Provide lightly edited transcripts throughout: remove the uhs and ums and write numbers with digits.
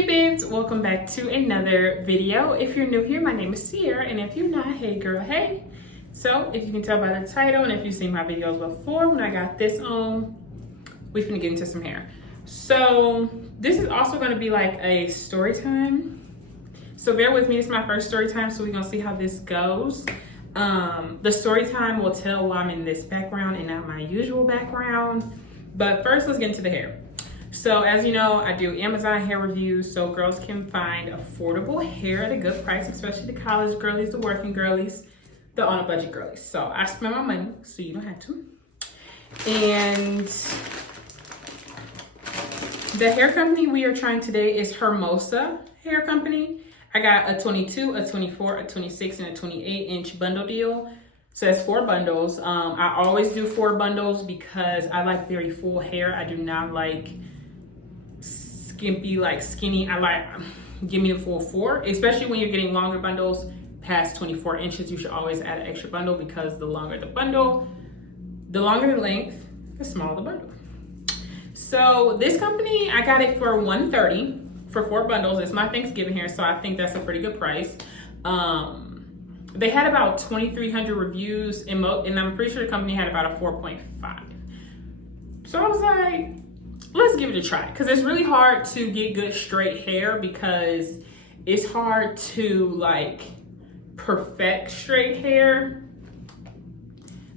Hey babes, welcome back to another video. If you're new here, my name is Siara, and if you're not, hey girl, hey. So if you can tell by the title, and if you've seen my videos before, when I got this on, we finna get into some hair. So this is also gonna be like a story time. So bear with me, this is my first story time, so we're gonna see how this goes. The story time will tell why I'm in this background and not my usual background. But first, let's get into the hair. So as you know, I do Amazon hair reviews so girls can find affordable hair at a good price, especially the college girlies, the working girlies, the on a budget girlies. So I spend my money so you don't have to. And the hair company we are trying today is Hermosa Hair Company. I got a 22, a 24, a 26, and a 28-inch bundle deal. So that's 4 bundles. I always do 4 bundles because I like very full hair. I do not like skimpy, like skinny. I like, give me the full 4, especially when you're getting longer bundles past 24 inches. You should always add an extra bundle because the longer the bundle, the longer the length, the smaller the bundle. So this company, I got it for $130 for 4 bundles. It's my Thanksgiving hair, so I think that's a pretty good price. They had about 2,300 reviews, and I'm pretty sure the company had about a 4.5. So I was like, let's give it a try, because it's really hard to get good straight hair because it's hard to like perfect straight hair.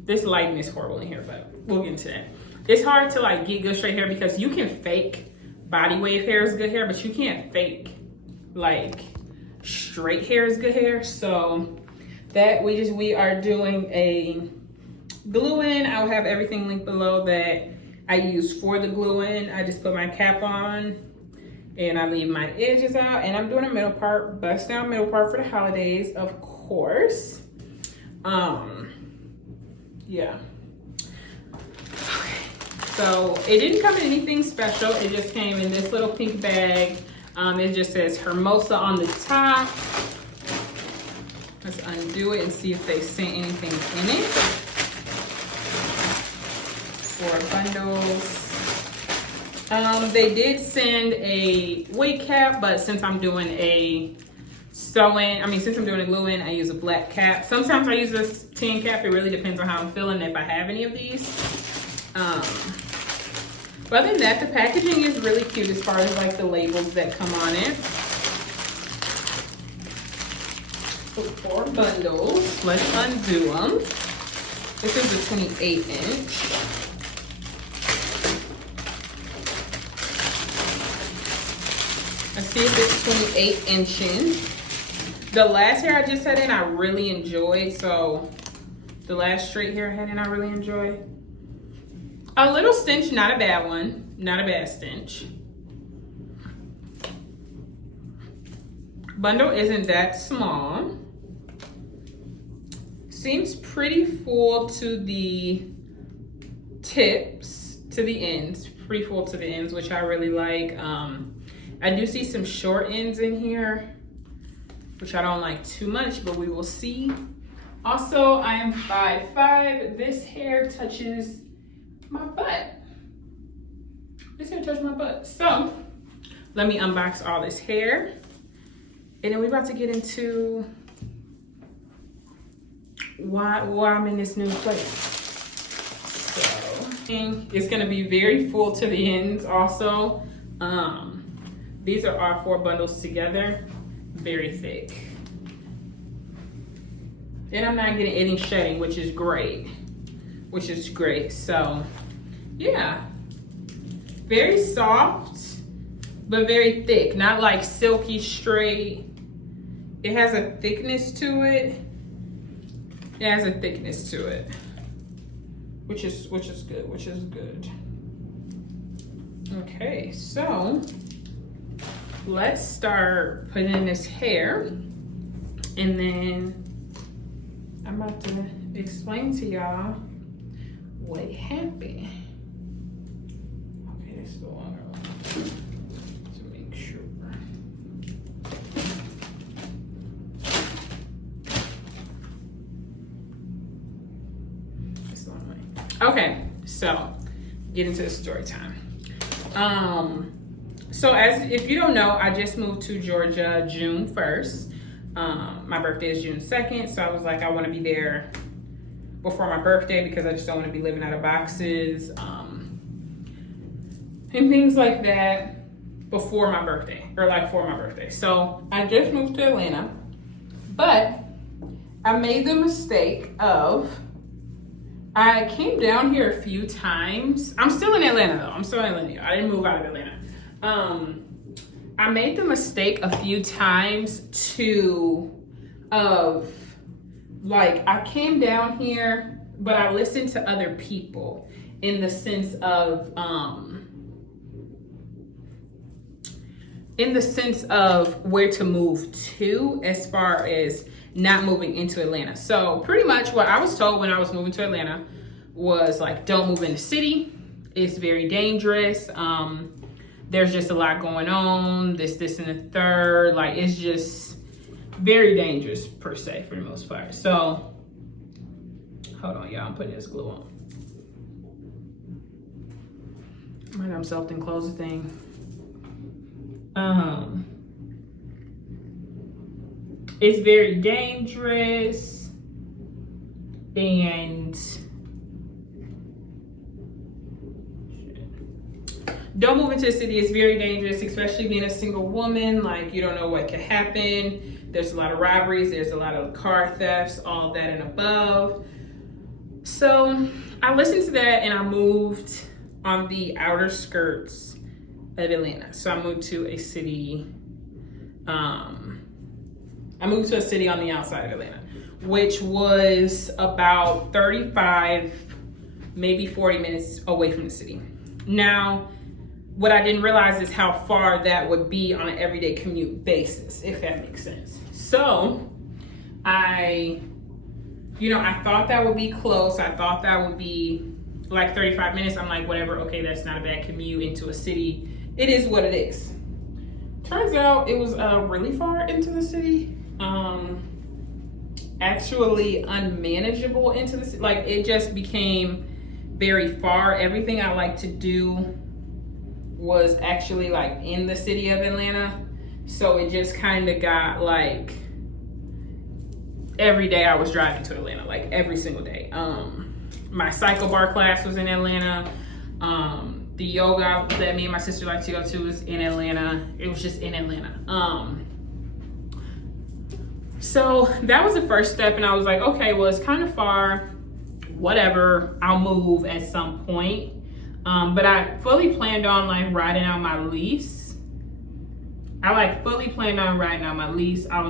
This lighting is horrible in here, but we'll get into that. It's hard to like get good straight hair because you can fake body wave hair is good hair, but you can't fake like straight hair is good hair. So that we are doing a glue-in. I'll have everything linked below that I use for the glue-in. I just put my cap on and I leave my edges out, and I'm doing a middle part, bust down middle part for the holidays, of course. Yeah. Okay. So it didn't come in anything special. It just came in this little pink bag. It just says Hermosa on the top. Let's undo it and see if they sent anything in it. 4 bundles. They did send a wig cap, but since I'm doing a since I'm doing a glue-in, I use a black cap. Sometimes I use this tan cap. It really depends on how I'm feeling, if I have any of these. But other than that, the packaging is really cute as far as like the labels that come on it. So 4 bundles. Let's undo them. This is a 28-inch. Let's see if it's 28 inches. The last hair I just had in, I really enjoyed. So the last straight hair I had in, I really enjoyed. A little stench, not a bad one. Not a bad stench. Bundle isn't that small. Seems pretty full to the tips, to the ends. Pretty full to the ends, which I really like. I do see some short ends in here, which I don't like too much, but we will see. Also, I am 5'5". This hair touches my butt. This hair touches my butt. So let me unbox all this hair, and then we're about to get into why I'm in this new place. So it's gonna be very full to the ends also. These are our 4 bundles together, very thick. And I'm not getting any shedding, which is great. So yeah, very soft, but very thick, not like silky straight. It has a thickness to it. Which is good. Okay, so let's start putting in this hair, and then I'm about to explain to y'all what happened. Okay, this is the longer one to make sure. This long way. Okay, so get into the story time. So if you don't know, I just moved to Georgia June 1st. My birthday is June 2nd, so I was like, I want to be there before my birthday because I just don't want to be living out of boxes and things like that before my birthday, or like for my birthday. So I just moved to Atlanta, but I made the mistake of, I came down here a few times. I'm still in Atlanta though. I'm still in Atlanta. I didn't move out of Atlanta. I made the mistake a few times like I came down here, but I listened to other people in the sense of where to move to, as far as not moving into Atlanta. So pretty much what I was told when I was moving to Atlanta was like, don't move in the city. It's very dangerous. There's just a lot going on, this, and the third. Like, it's just very dangerous per se for the most part. So, hold on, y'all, I'm putting this glue on. My damn self didn't close the thing. It's very dangerous, and don't move into the city. It's very dangerous, especially being a single woman. Like, you don't know what could happen. There's a lot of robberies. There's a lot of car thefts, all that and above. So I listened to that and I moved on the outer skirts of Atlanta. So I moved to a city, on the outside of Atlanta, which was about 35, maybe 40 minutes away from the city. Now, what I didn't realize is how far that would be on an everyday commute basis, if that makes sense. So I thought that would be close. I thought that would be like 35 minutes. I'm like, whatever, okay, that's not a bad commute into a city. It is what it is. Turns out it was really far into the city. Actually unmanageable into the city. Like, it just became very far. Everything I like to do was actually like in the city of Atlanta. So it just kind of got like, every day I was driving to Atlanta, like every single day. My cycle bar class was in Atlanta. The yoga that me and my sister like to go to was in Atlanta. It was just in Atlanta. So that was the first step, and I was like, okay, well, it's kind of far, whatever, I'll move at some point. But I fully planned on like riding out my lease. I was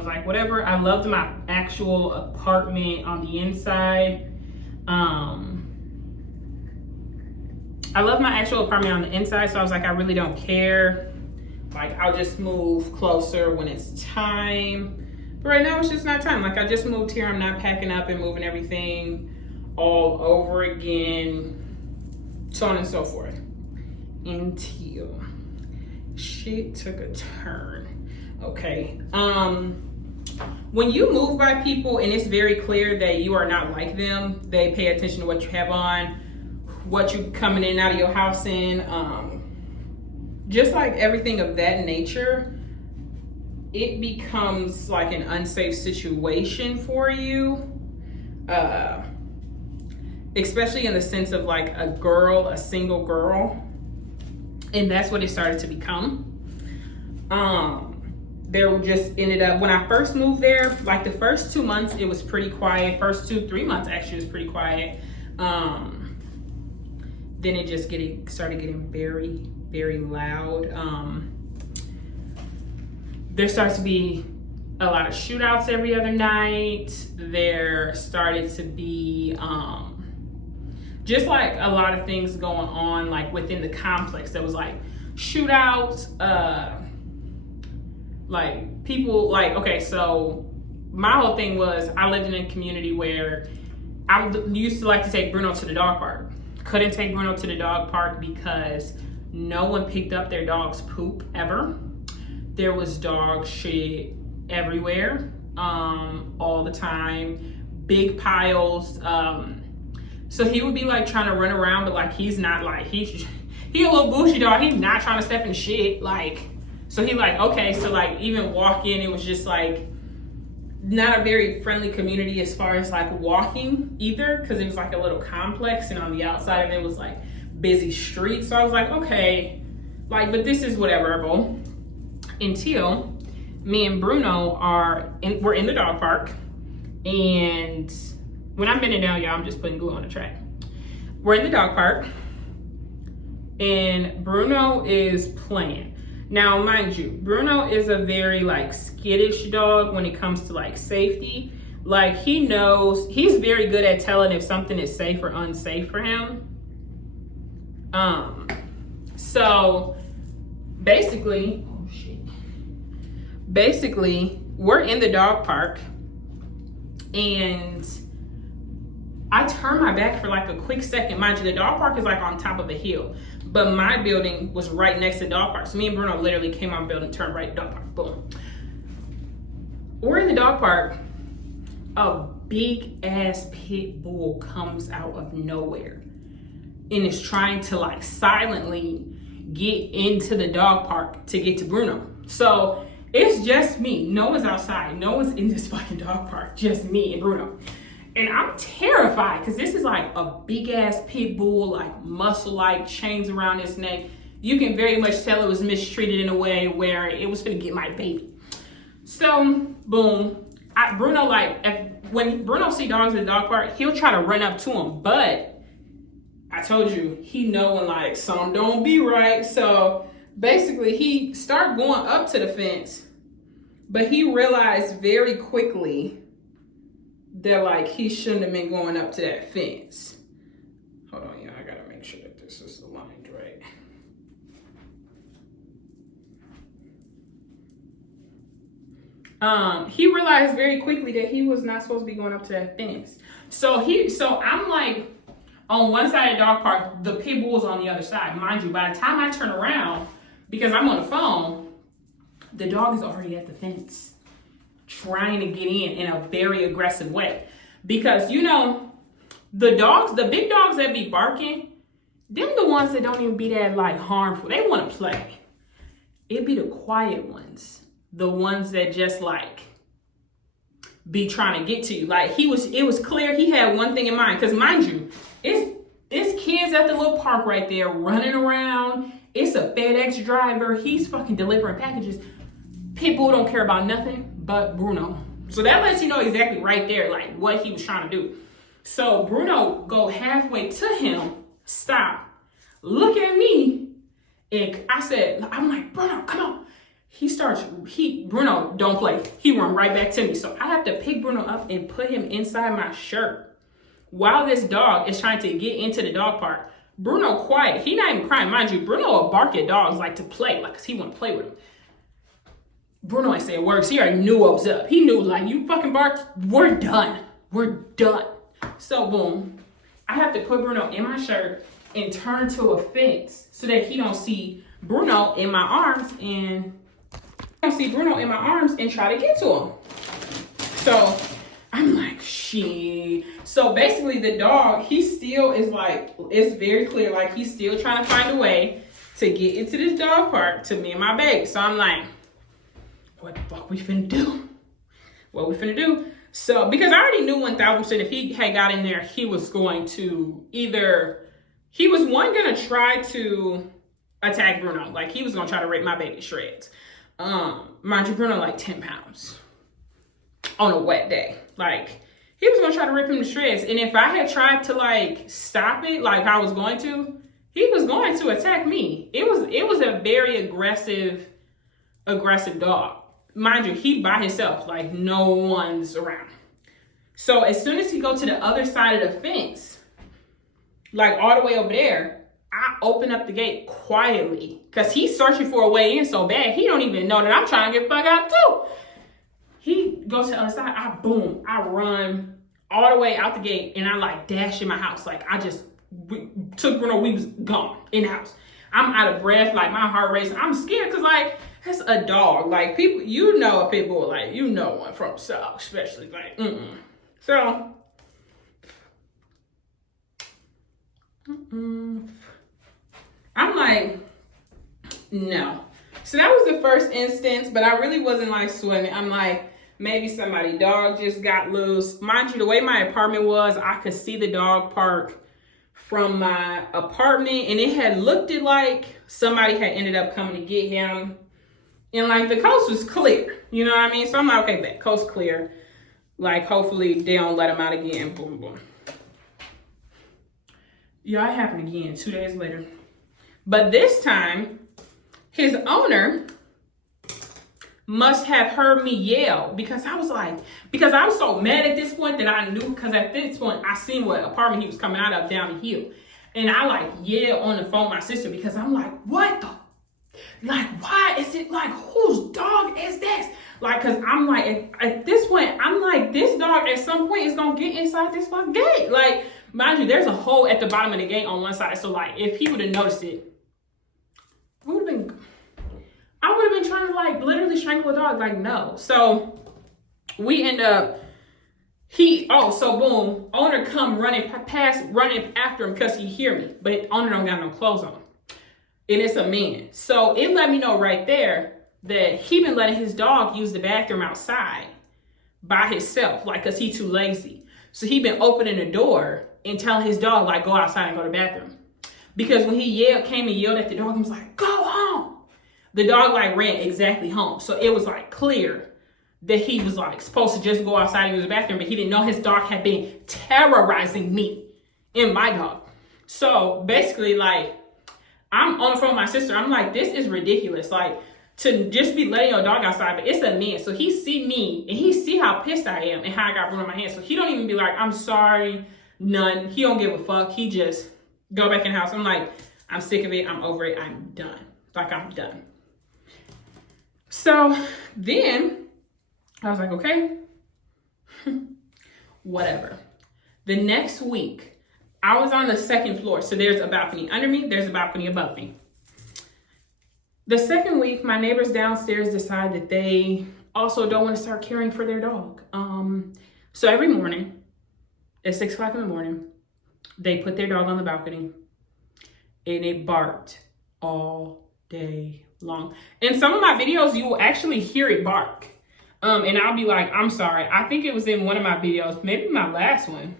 like, whatever. I loved my actual apartment on the inside. So I was like, I really don't care. Like, I'll just move closer when it's time. But right now it's just not time. Like, I just moved here. I'm not packing up and moving everything all over again, so on and so forth, until shit took a turn. Okay, when you move by people and it's very clear that you are not like them, they pay attention to what you have on, what you coming in and out of your house in, just like everything of that nature, it becomes like an unsafe situation for you. Especially in the sense of like a single girl. And that's what it started to become. There just ended up, when I first moved there, like the first 2 months, it was pretty quiet. First 2-3 months actually was pretty quiet. Then it just started getting very, very loud. There started to be a lot of shootouts every other night. There started to be, just like a lot of things going on like within the complex. There was like shootouts, like people like, okay, so my whole thing was I lived in a community where I used to like to take Bruno to the dog park. Couldn't take Bruno to the dog park because no one picked up their dog's poop ever. There was dog shit everywhere, all the time, big piles. So he would be like trying to run around, but like he's not like, he he a little bougie dog. He not trying to step in shit. Like, so he like, okay, so like even walking, it was just like not a very friendly community as far as like walking either, because it was like a little complex, and on the outside of it was like busy streets. So I was like, okay, like, but this is whatever, bro. Until me and Bruno we're in the dog park, and when I'm bending down, y'all, I'm just putting glue on the track. We're in the dog park, and Bruno is playing. Now, mind you, Bruno is a very like skittish dog when it comes to like safety. Like, he knows, he's very good at telling if something is safe or unsafe for him. So basically, we're in the dog park, and I turned my back for like a quick second. Mind you, the dog park is like on top of a hill, but my building was right next to the dog park. So me and Bruno literally came on building, turned right, dog park, boom. We're in the dog park. A big ass pit bull comes out of nowhere and is trying to like silently get into the dog park to get to Bruno. So it's just me. No one's outside. No one's in this fucking dog park. Just me and Bruno. And I'm terrified because this is like a big ass pit bull, like muscle, like chains around his neck. You can very much tell it was mistreated in a way where it was gonna get my baby. So boom, Bruno, like, when Bruno see dogs in the dog park, he'll try to run up to him. But I told you, he know when like something don't be right. So basically he started going up to the fence, but he realized very quickly that like he shouldn't have been going up to that fence. Hold on, I gotta make sure that this is aligned right. He realized very quickly that he was not supposed to be going up to that fence. So I'm like on one side of the dog park, the pit bull was on the other side. Mind you, by the time I turn around, because I'm on the phone, the dog is already at the fence, trying to get in a very aggressive way. Because, you know, the big dogs that be barking, them the ones that don't even be that like harmful. They want to play. It be the quiet ones, the ones that just like be trying to get to you. Like, it was clear he had one thing in mind. Because mind you, it's kids at the little park right there running around. It's a FedEx driver. He's fucking delivering packages. People don't care about nothing but Bruno. So that lets you know exactly right there, like, what he was trying to do. So Bruno go halfway to him, stop, look at me, and I'm like, Bruno, come on. Bruno don't play. He run right back to me. So I have to pick Bruno up and put him inside my shirt while this dog is trying to get into the dog park. Bruno quiet. He not even crying. Mind you, Bruno will bark at dogs like to play, like, cause he want to play with him. Bruno ain't saying words. He already knew what was up. He knew, like, you fucking barked, we're done. We're done. So boom, I have to put Bruno in my shirt and turn to a fence so that he don't see Bruno in my arms and try to get to him. So I'm like, shit. So basically the dog, he still is like, it's very clear, like he's still trying to find a way to get into this dog park to me and my baby. So I'm like, what the fuck we finna do? What we finna do? So, because I already knew 1000% if he had got in there, he was going to gonna try to attack Bruno. Like, he was gonna try to rip my baby to shreds. Mind you, Bruno like 10 pounds on a wet day. Like, he was gonna try to rip him to shreds. And if I had tried to like stop it, like I was going to, he was going to attack me. It was a very aggressive dog. Mind you, he by himself, like no one's around. So as soon as he go to the other side of the fence, like all the way over there, I open up the gate quietly because he's searching for a way in so bad. He don't even know that I'm trying to get the fuck out too. He goes to the other side. I run all the way out the gate and I like dash in my house. Like we took Bruno, we was gone in the house. I'm out of breath, like my heart racing. I'm scared because like, that's a dog. Like, people, you know a pit bull, like, you know one from the South, especially, like, So, I'm like, like, no. So that was the first instance, but I really wasn't like sweating. I'm like, maybe somebody's dog just got loose. Mind you, the way my apartment was, I could see the dog park from my apartment, and it had looked like somebody had ended up coming to get him. And like the coast was clear, you know what I mean? So I'm like, okay, that coast clear. Like hopefully they don't let him out again. Boom, boom. Yeah, it happened again 2 days later. But this time, his owner must have heard me yell because I was so mad at this point that I knew, because at this point I seen what apartment he was coming out of down the hill. And I like yelled on the phone with my sister because I'm like, what the? Like, why is it like, whose dog is this? Like, cause I'm like, at this point, I'm like, this dog at some point is gonna get inside this fucking gate. Like, mind you, there's a hole at the bottom of the gate on one side. So like, if he would have noticed it, I would have been trying to like literally strangle a dog. Like, no. So we end up, so boom, owner come running after him because he hear me, but owner don't got no clothes on. And it's a man. So it let me know right there that he been letting his dog use the bathroom outside by himself, like, cause he too lazy. So he been opening the door and telling his dog, like, go outside and go to the bathroom. Because when he came and yelled at the dog, he was like, go home. The dog like ran exactly home. So it was like clear that he was like supposed to just go outside and use the bathroom, but he didn't know his dog had been terrorizing me and my dog. So basically, like, I'm on the phone with my sister. I'm like, this is ridiculous. Like, to just be letting your dog outside, but it's a man. So he see me and he see how pissed I am and how I got blood on my hands. So he don't even be like, I'm sorry, none. He don't give a fuck. He just go back in the house. I'm like, I'm sick of it. I'm over it. I'm done. Like, I'm done. So then I was like, okay, whatever. The next week, I was on the second floor. So there's a balcony under me. There's a balcony above me. The second week, my neighbors downstairs decide that they also don't want to start caring for their dog. So every morning at 6 o'clock in the morning, they put their dog on the balcony and it barked all day long. In some of my videos, you will actually hear it bark. And I'll be like, I'm sorry. I think it was in one of my videos, maybe my last one.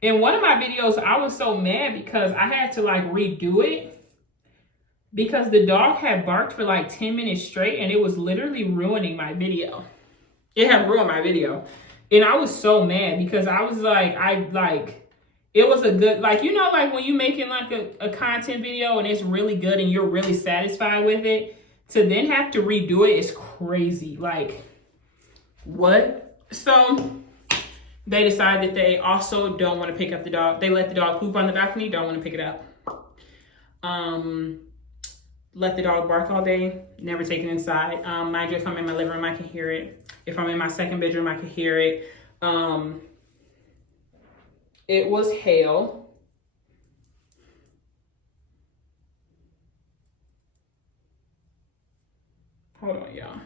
In one of my videos, I was so mad because I had to like redo it because the dog had barked for like 10 minutes straight and it was literally ruining my video. It had ruined my video. And I was so mad because I was like, it was a good, like, you know, like when you making like a content video and it's really good and you're really satisfied with it, to then have to redo it is crazy. Like, what? So they decide that they also don't want to pick up the dog. They let the dog poop on the balcony, don't want to pick it up. Let the dog bark all day, never take it inside. Mind you, if I'm in my living room, I can hear it. If I'm in my second bedroom, I can hear it. It was hail. Hold on, y'all.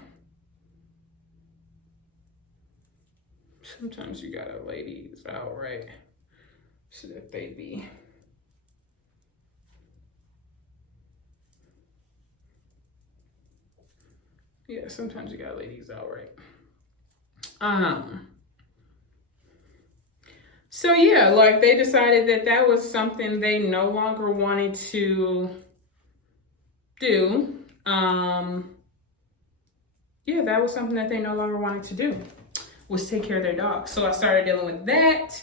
Sometimes you gotta lay these out, right? So that they be. Yeah, sometimes you gotta lay these out, right? So yeah, like they decided that that was something they no longer wanted to do. Yeah, that was something that they no longer wanted to do, was take care of their dog. So I started dealing with that.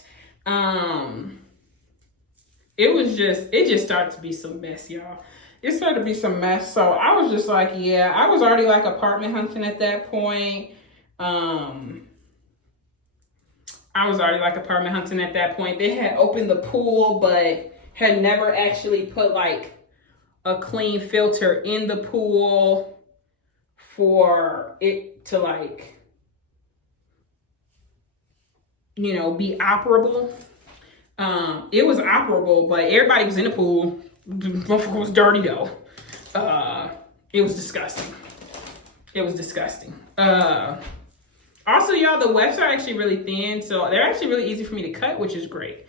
It just started to be some mess, y'all. It started to be some mess. So I was just like, yeah, I was already like apartment hunting at that point. They had opened the pool, but had never actually put like a clean filter in the pool for it to like, you know, be operable. It was operable, but everybody was in the pool. It was dirty though. It was disgusting. Also, y'all, the wefts are actually really thin, so they're actually really easy for me to cut, which is great.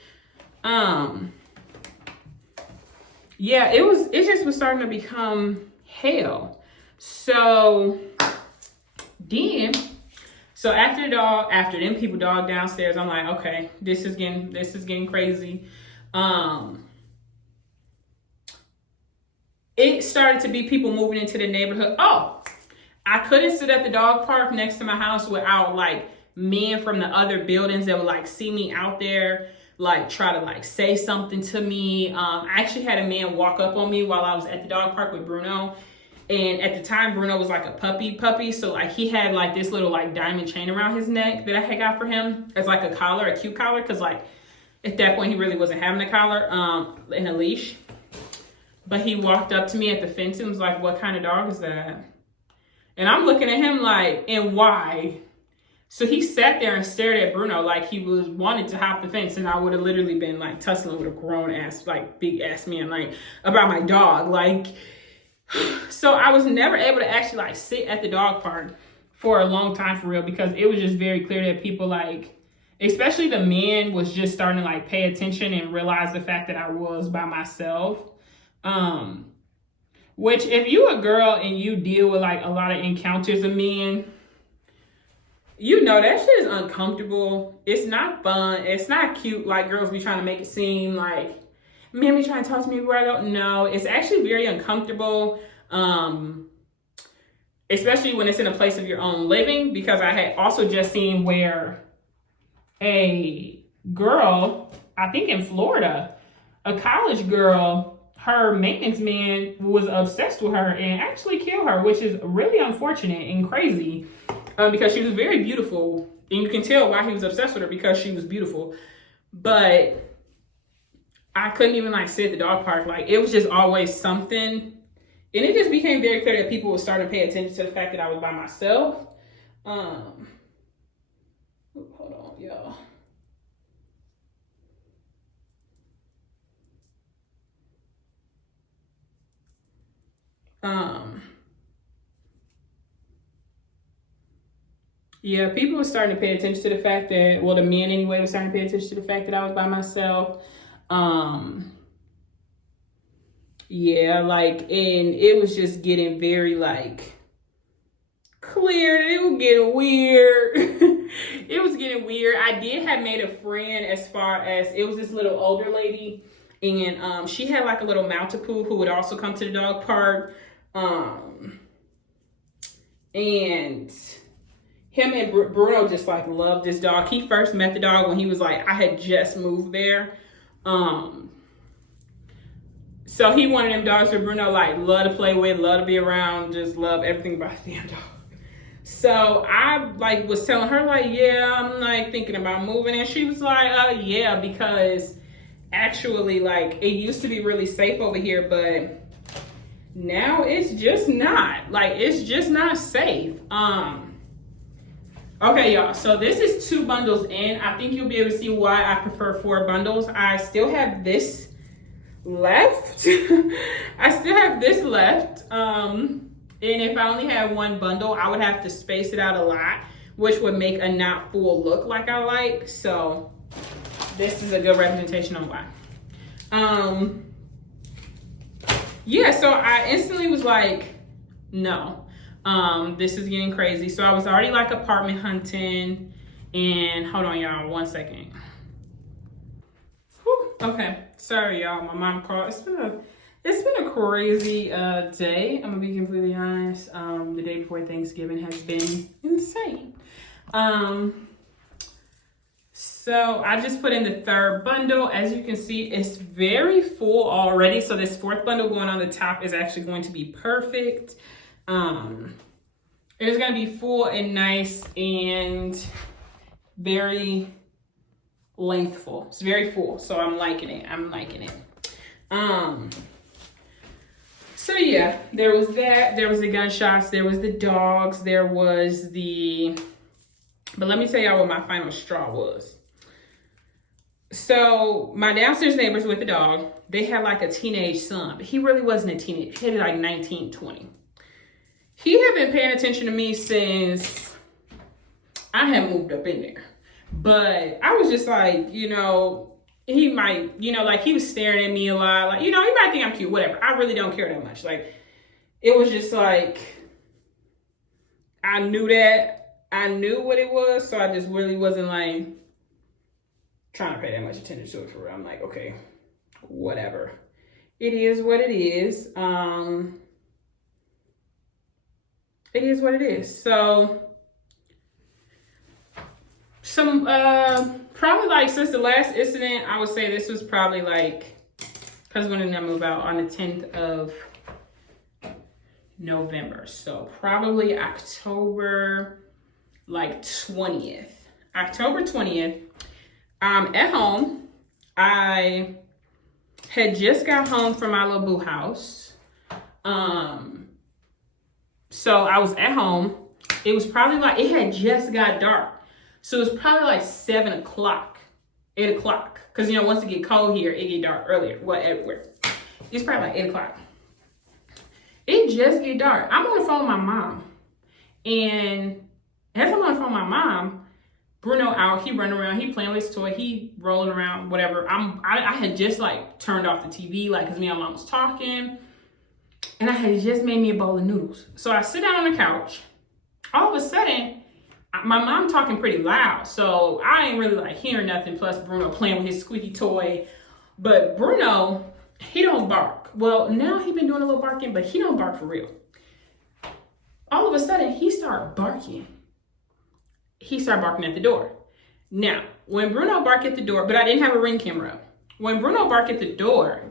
yeah, it just was starting to become hell. So then, so after them people dog downstairs, I'm like, okay, this is getting crazy. It started to be people moving into the neighborhood. Oh, I couldn't sit at the dog park next to my house without like men from the other buildings that would like see me out there, like try to like say something to me. I actually had a man walk up on me while I was at the dog park with Bruno. And at the time, Bruno was like a puppy. So like he had like this little like diamond chain around his neck that I had got for him as like a collar, a cute collar. Cause like at that point he really wasn't having a collar and a leash. But he walked up to me at the fence and was like, what kind of dog is that? And I'm looking at him like, and why? So he sat there and stared at Bruno like he wanted to hop the fence, and I would have literally been like tussling with a grown ass, like big ass man, like about my dog. Like, so I was never able to actually like sit at the dog park for a long time for real, because it was just very clear that people like, especially the men, was just starting to like pay attention and realize the fact that I was by myself. Which if you a girl and you deal with like a lot of encounters of men, you know that shit is uncomfortable. It's not fun. It's not cute. Like girls be trying to make it seem like men be trying to talk to me where I go. No, it's actually very uncomfortable. Especially when it's in a place of your own living, because I had also just seen where a girl, I think in Florida, a college girl, her maintenance man was obsessed with her and actually killed her, which is really unfortunate and crazy, because she was very beautiful. And you can tell why he was obsessed with her, because she was beautiful. But I couldn't even like sit at the dog park. Like it was just always something. And it just became very clear that people would start to pay attention to the fact that I was by myself. Hold on, y'all. Yeah, people were starting to pay attention to the fact that, well, the men anyway were starting to pay attention to the fact that I was by myself. Yeah, like, and it was just getting very like clear. It was getting weird. It was getting weird. I did have made a friend, as far as it was this little older lady, and she had like a little Maltipoo who would also come to the dog park. And him and Bruno just like loved this dog. He first met the dog when he was like, I had just moved there. So he one of them dogs that Bruno like love to play with, love to be around, just love everything about the damn dog. So I like was telling her like, yeah, I'm like thinking about moving, and she was like, yeah, because actually like it used to be really safe over here, but now it's just not. Like it's just not safe. Okay, y'all, so this is 2 bundles in. I think you'll be able to see why I prefer 4 bundles. I still have this left. I still have this left. And if I only had 1 bundle, I would have to space it out a lot, which would make a not full look like I like. So this is a good representation on why. Yeah, so I instantly was like, no. This is getting crazy. So I was already like apartment hunting, and hold on y'all 1 second. Whew. Okay, sorry y'all, my mom called. It's been a crazy day. I'm gonna be completely honest. The day before Thanksgiving has been insane. So I just put in the 3rd bundle. As you can see, it's very full already. So this 4th bundle going on the top is actually going to be perfect. It's gonna be full and nice and very lengthful. It's very full, so I'm liking it. So yeah, there was that. There was the gunshots. There was the dogs. There was the. But let me tell y'all what my final straw was. So my downstairs neighbors with the dog, they had like a teenage son, but he really wasn't a teenager. He had like 19, 20. He had been paying attention to me since I had moved up in there. But I was just like, you know, he might, you know, like he was staring at me a lot. Like, you know, he might think I'm cute, whatever. I really don't care that much. Like, it was just like, I knew what it was. So I just really wasn't like trying to pay that much attention to it for real. I'm like, okay, whatever. It is what it is. It is what it is. So some probably like since the last incident, I would say this was probably like, because when did I move out? On the 10th of November. So probably October like 20th. October 20th. At home. I had just got home from my little boo house. So I was at home. It was probably like, it had just got dark. So it was probably like 7 o'clock, 8 o'clock. Because, you know, once it get cold here, it get dark earlier. Well, everywhere. It's probably like 8 o'clock. It just get dark. I'm on the phone with my mom. And as I'm on the phone with my mom, Bruno out, he running around, he playing with his toy, he rolling around, whatever. I had just like turned off the TV, like, because me and my mom was talking. And I had just made me a bowl of noodles. So I sit down on the couch. All of a sudden, my mom talking pretty loud. So I ain't really like hearing nothing. Plus Bruno playing with his squeaky toy. But Bruno, he don't bark. Well, now he been doing a little barking, but he don't bark for real. All of a sudden, he started barking. He started barking at the door. Now, when Bruno barked at the door, but I didn't have a Ring camera up. When Bruno barked at the door,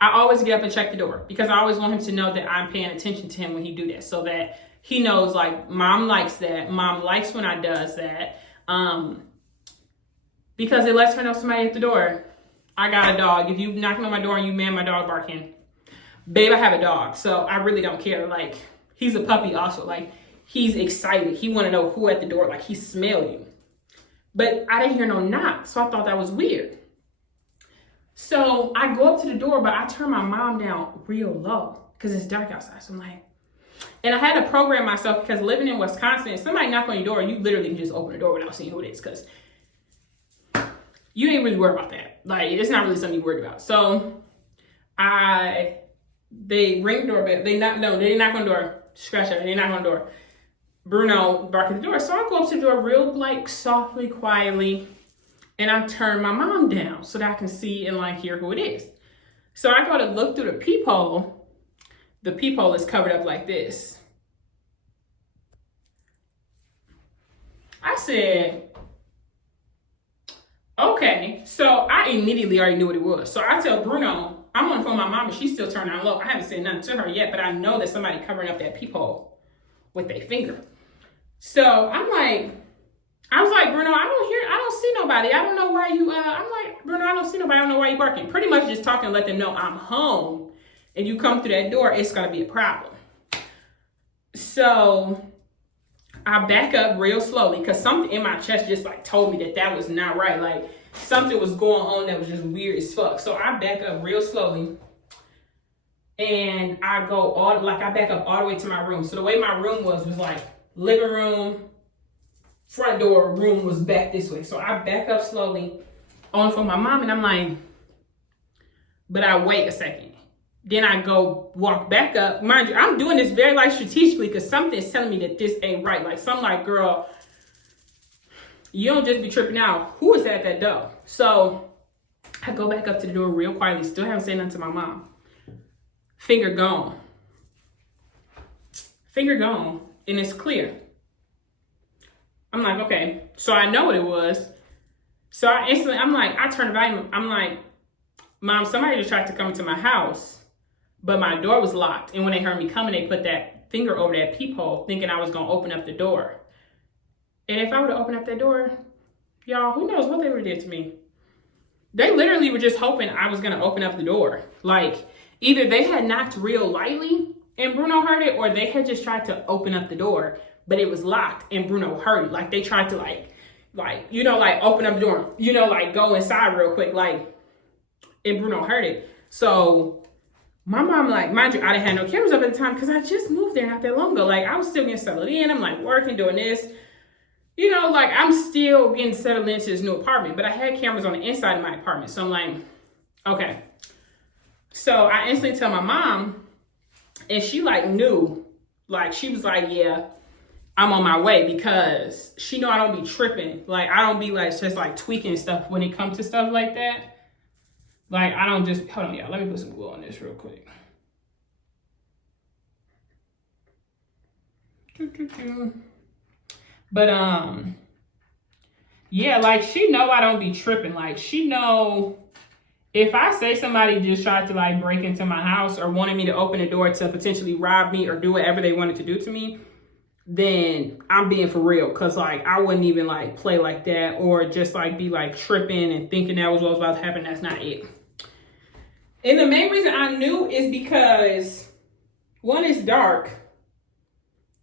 I always get up and check the door because I always want him to know that I'm paying attention to him when he do that, so that he knows, like, mom likes that. Mom likes when I does that. Because it lets her know somebody at the door. I got a dog. If you knocking on my door and you man my dog barking, babe, I have a dog. So I really don't care. Like, he's a puppy also. Like, he's excited. He want to know who at the door. Like, he smell you. But I didn't hear no knock. So I thought that was weird. So I go up to the door, but I turn my mom down real low because it's dark outside. So I'm like, and I had to program myself because living in Wisconsin, if somebody knock on your door, you literally can just open the door without seeing who it is because you ain't really worried about that. Like, it's not really something you worried about. So they ring the doorbell. They knock on the door, scratch it, they knock on the door. Bruno bark at the door. So I go up to the door real, like, softly, quietly, and I turn my mom down so that I can see and, like, hear who it is. So I go to look through the peephole. The peephole is covered up like this. I said, okay. So I immediately already knew what it was. So I tell Bruno, I'm on the phone with my mom, but she's still turned on low. I haven't said nothing to her yet, but I know that somebody covering up that peephole with their finger. So I was like, Bruno, I don't see nobody. I don't know why you, I'm like, Bruno, I don't see nobody. I don't know why you barking. Pretty much just talking to let them know I'm home. And you come through that door, it's going to be a problem. So I back up real slowly because something in my chest just, like, told me that was not right. Like, something was going on that was just weird as fuck. So I back up real slowly. And I back up all the way to my room. So the way my room was like living room, front door, room was back this way. So I back up slowly on for my mom, and I'm like, but I wait a second. Then I go walk back up. Mind you, I'm doing this very, like, strategically because something is telling me that this ain't right. Like, some, like, girl, you don't just be tripping out. Who is at that door? So I go back up to the door real quietly. Still haven't said nothing to my mom. Finger gone. Finger gone. And it's clear. I'm like, okay. So I know what it was. So I turn the volume. I'm like, Mom, somebody just tried to come into my house, but my door was locked. And when they heard me coming, they put that finger over that peephole thinking I was going to open up the door. And if I would have opened up that door, y'all, who knows what they would have did to me. They literally were just hoping I was going to open up the door. Like, either they had knocked real lightly and Bruno heard it, or they had just tried to open up the door, but it was locked and Bruno heard it. Like, they tried to, like, open up the door, go inside real quick, and Bruno heard it. So my mom, mind you, I didn't have no cameras up at the time because I just moved there not that long ago. Like, I was still getting settled in. I'm, working, doing this. you know, like I'm still getting settled into this new apartment, but I had cameras on the inside of my apartment. So I'm like, okay. So I instantly tell my mom, and she like knew, like she was like, yeah, I'm on my way, because she know I don't be tripping. Like I don't be like just like tweaking stuff when it comes to stuff like that. Like I don't just, hold on y'all, let me put some glue on this real quick. But yeah, like she know I don't be tripping. Like she know if I say somebody just tried to like break into my house or wanted me to open the door to potentially rob me or do whatever they wanted to do to me, then I'm being for real. Cause like I wouldn't even like play like that or just like be like tripping and thinking that was what was about to happen. That's not it. And the main reason I knew is because one, it's dark.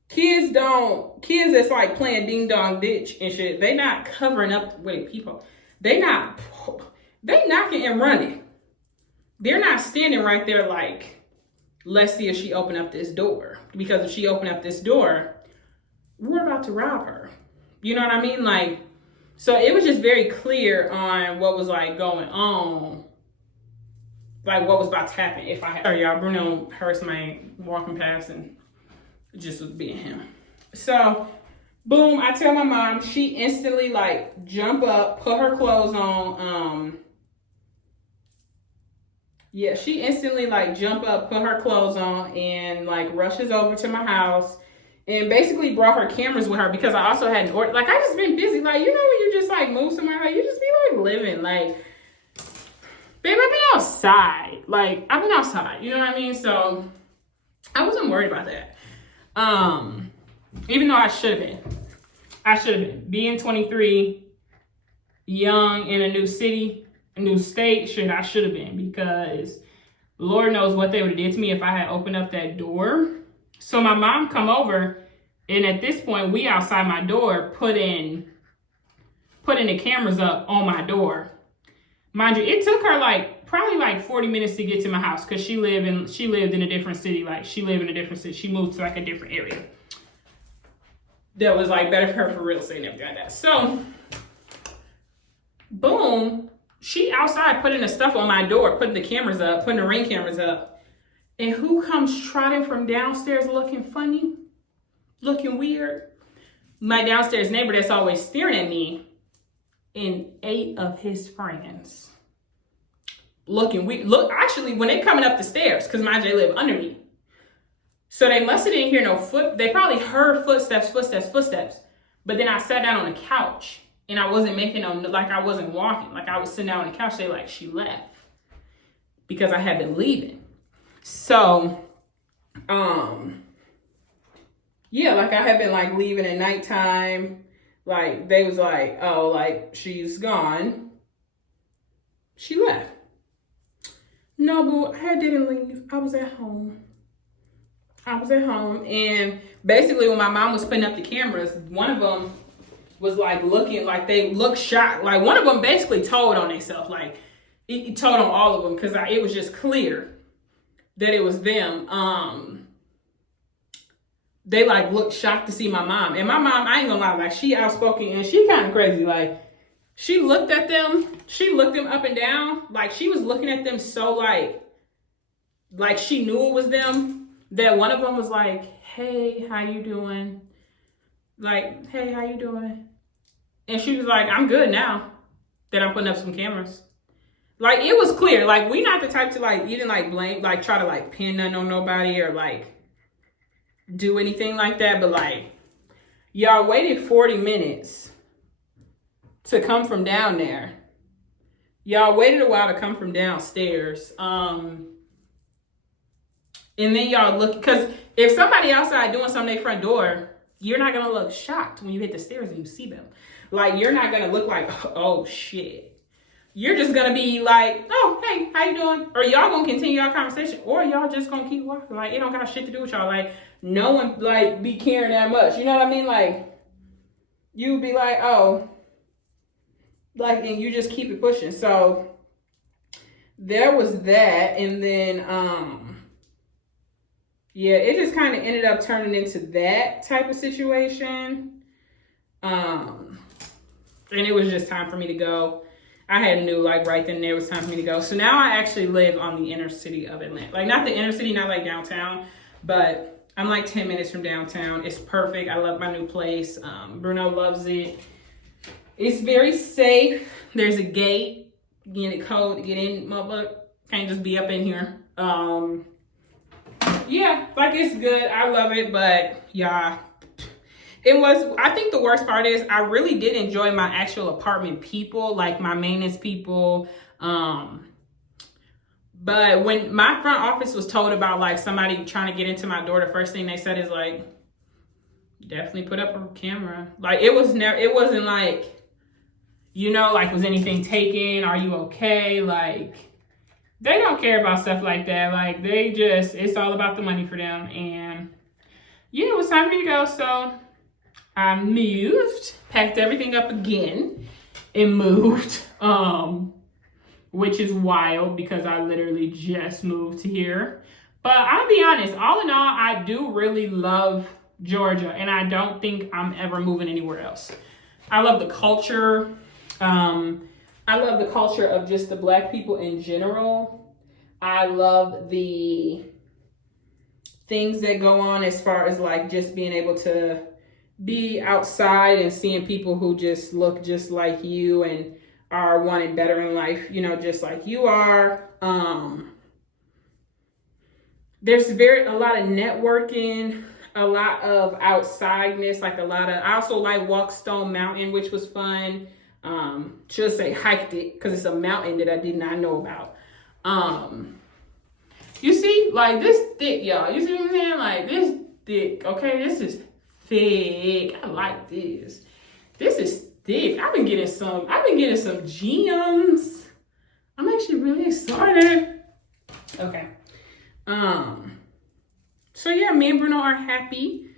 Kids that's like playing ding dong ditch and shit, they not covering up with people. They knocking and running. They're not standing right there like, let's see if she open up this door. Because if she open up this door, we're about to rob her. You know what I mean? Like, so it was just very clear on what was like going on. Like what was about to happen if I had. Sorry y'all, Bruno heard somebody walking past and just was being him. So boom, I tell my mom, she instantly like jump up, put her clothes on. Yeah, she instantly like jump up, put her clothes on, and like rushes over to my house and basically brought her cameras with her, because I also had an order. Like I just been busy. Like, you know, when you just like move somewhere, like you just be like living. Like, babe, I've been outside. Like I've been outside, you know what I mean? So I wasn't worried about that. Even though I should have been. Being 23, young in a new city, a new state, I should have been, because Lord knows what they would have did to me if I had opened up that door. So my mom come over, and at this point, we outside my door putting the cameras up on my door. Mind you, it took her like probably like 40 minutes to get to my house, because she lived in a different city. Like she lived in a different city. She moved to like a different area that was like better for her for real estate and everything like that. So boom, she outside putting the stuff on my door, putting the cameras up, putting the Ring cameras up. And who comes trotting from downstairs looking funny, looking weird? My downstairs neighbor that's always staring at me, and 8 of his friends. Looking weird. Look, actually, when they coming up the stairs, because mind you, they live under me. So they must have didn't hear no they probably heard footsteps. But then I sat down on the couch, and I wasn't making them, like I wasn't walking. Like I was sitting down on the couch, they like, she left. Because I had been leaving. So, yeah, like I had been like leaving at nighttime. Like they was like, oh, like she's gone. She left. No, boo, I didn't leave. I was at home. And basically when my mom was putting up the cameras, one of them was like looking like they looked shocked. Like one of them basically told on themselves. Like it told on all of them, because it was just clear that it was them. They like looked shocked to see my mom. And my mom, I ain't gonna lie, like she outspoken and she kind of crazy. Like she looked at them, she looked them up and down. Like she was looking at them so like she knew it was them, that one of them was like, hey, how you doing? Like, hey, how you doing? And she was like, I'm good now that I'm putting up some cameras. Like it was clear. Like we not the type to like even like blame, like try to like pin nothing on nobody or like do anything like that. But like y'all waited 40 minutes to come from down there. Y'all waited a while to come from downstairs. And then y'all look, because if somebody outside doing something at their front door, you're not gonna look shocked when you hit the stairs and you see them. Like you're not gonna look like, oh shit. You're just gonna be like, oh, hey, how you doing? Or y'all gonna continue our conversation, or y'all just gonna keep walking. Like it don't got shit to do with y'all. Like no one like be caring that much. You know what I mean? Like you be like, oh, like, and you just keep it pushing. So there was that, and then yeah, it just kind of ended up turning into that type of situation. And it was just time for me to go. I had knew like right then and there was time for me to go. So now I actually live on the inner city of Atlanta. Like not the inner city, not like downtown, but I'm like 10 minutes from downtown. It's perfect. I love my new place. Bruno loves it. It's very safe. There's a gate. You get a code to get in, motherfucker. Can't just be up in here. Yeah, like it's good. I love it, but yeah. I think the worst part is I really did enjoy my actual apartment people, like my maintenance people. But when my front office was told about like somebody trying to get into my door, the first thing they said is like, definitely put up a camera. Like it wasn't like, you know, like was anything taken? Are you okay? Like they don't care about stuff like that. Like it's all about the money for them. And yeah, it was time for me to go. So I moved, packed everything up again and moved, which is wild because I literally just moved to here. But I'll be honest, all in all, I do really love Georgia and I don't think I'm ever moving anywhere else. I love the culture. I love the culture of just the Black people in general. I love the things that go on as far as like just being able to be outside and seeing people who just look just like you and are wanting better in life, you know, just like you are. There's a lot of networking, a lot of outsideness, like I also like walked Stone Mountain, which was fun. Should say hiked it because it's a mountain that I did not know about. You see, like this thick, y'all. You see what I'm saying? Like this thick, okay? This is thick. I like this. This is thick. I've been getting some gems. I'm actually really excited. Okay. So yeah, me and Bruno are happy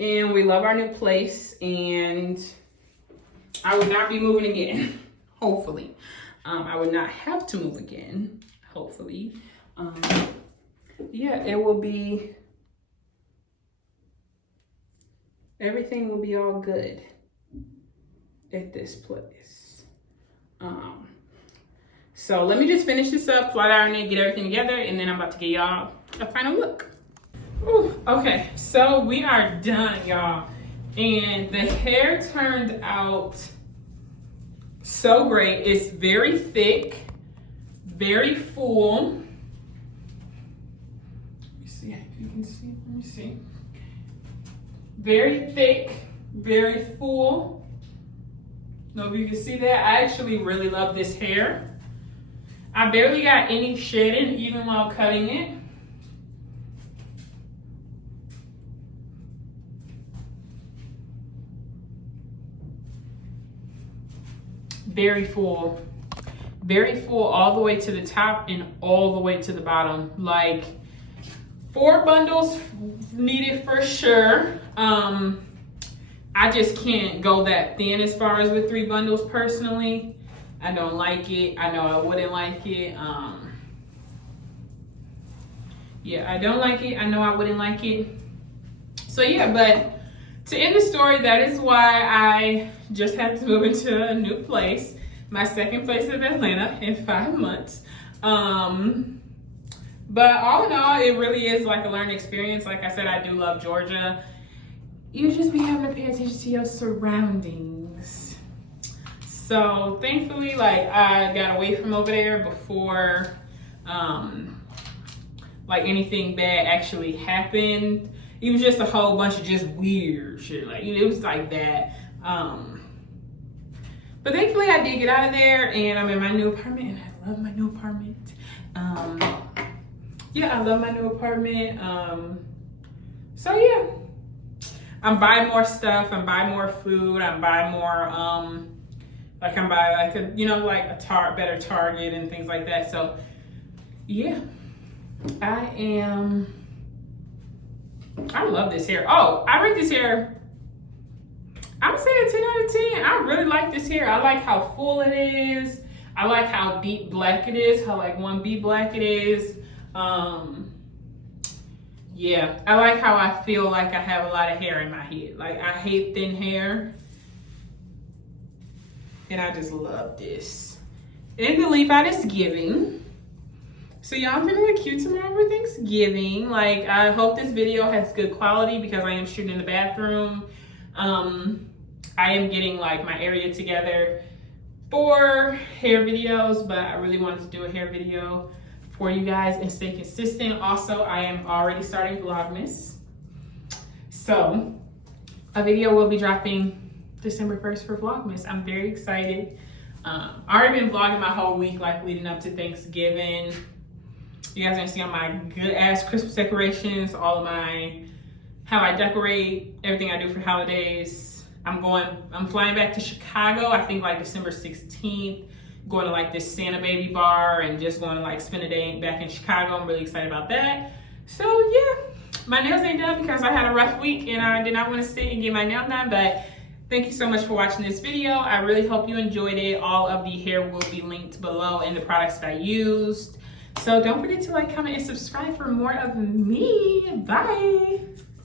and we love our new place and I would not be moving again, hopefully. I would not have to move again, hopefully. Yeah, everything will be all good at this place. So let me just finish this up, flat iron it, get everything together, and then I'm about to give y'all a final look. Ooh, okay, so we are done, y'all. And the hair turned out so great. It's very thick, very full. Let me see if you can see. Let me see. Very thick, very full. Know if you can see that. I actually really love this hair. I barely got any shedding even while cutting it. Very full all the way to the top and all the way to the bottom. Like 4 bundles needed for sure. I just can't go that thin as far as with 3 bundles personally. I don't like it. I know I wouldn't like it. Yeah, I don't like it. I know I wouldn't like it. So yeah, but to end the story, that is why I just had to move into a new place. My second place of Atlanta in 5 months. But all in all, it really is like a learning experience. Like I said, I do love Georgia. You just be having to pay attention to your surroundings. So thankfully, like I got away from over there before like anything bad actually happened. It was just a whole bunch of just weird shit. Like it was like that. But thankfully I did get out of there and I'm in my new apartment and I love my new apartment. Yeah, I love my new apartment. So yeah, I'm buying more stuff. I'm buying more food. I'm buying more, like I'm buying like a, you know, like a better Target and things like that. So yeah, I love this hair. Oh, I rate this hair, I'm gonna say a 10 out of 10. I really like this hair. I like how full it is. I like how deep black it is, how like 1B black it is. Yeah, I like how I feel like I have a lot of hair in my head. Like I hate thin hair. And I just love this. And the leaf out is giving. So y'all, I'm gonna look cute tomorrow for Thanksgiving. Like, I hope this video has good quality because I am shooting in the bathroom. I am getting like my area together for hair videos, but I really wanted to do a hair video for you guys and stay consistent. Also, I am already starting Vlogmas. So a video will be dropping December 1st for Vlogmas. I'm very excited. I already been vlogging my whole week, like leading up to Thanksgiving. You guys gonna see all my good ass Christmas decorations, all of my, how I decorate, everything I do for holidays. I'm flying back to Chicago, I think like December 16th, going to like this Santa Baby bar and just going to like spend a day back in Chicago. I'm really excited about that. So yeah, my nails ain't done because I had a rough week and I did not want to sit and get my nail done, but thank you so much for watching this video. I really hope you enjoyed it. All of the hair will be linked below and the products that I used. So don't forget to like, comment, and subscribe for more of me. Bye.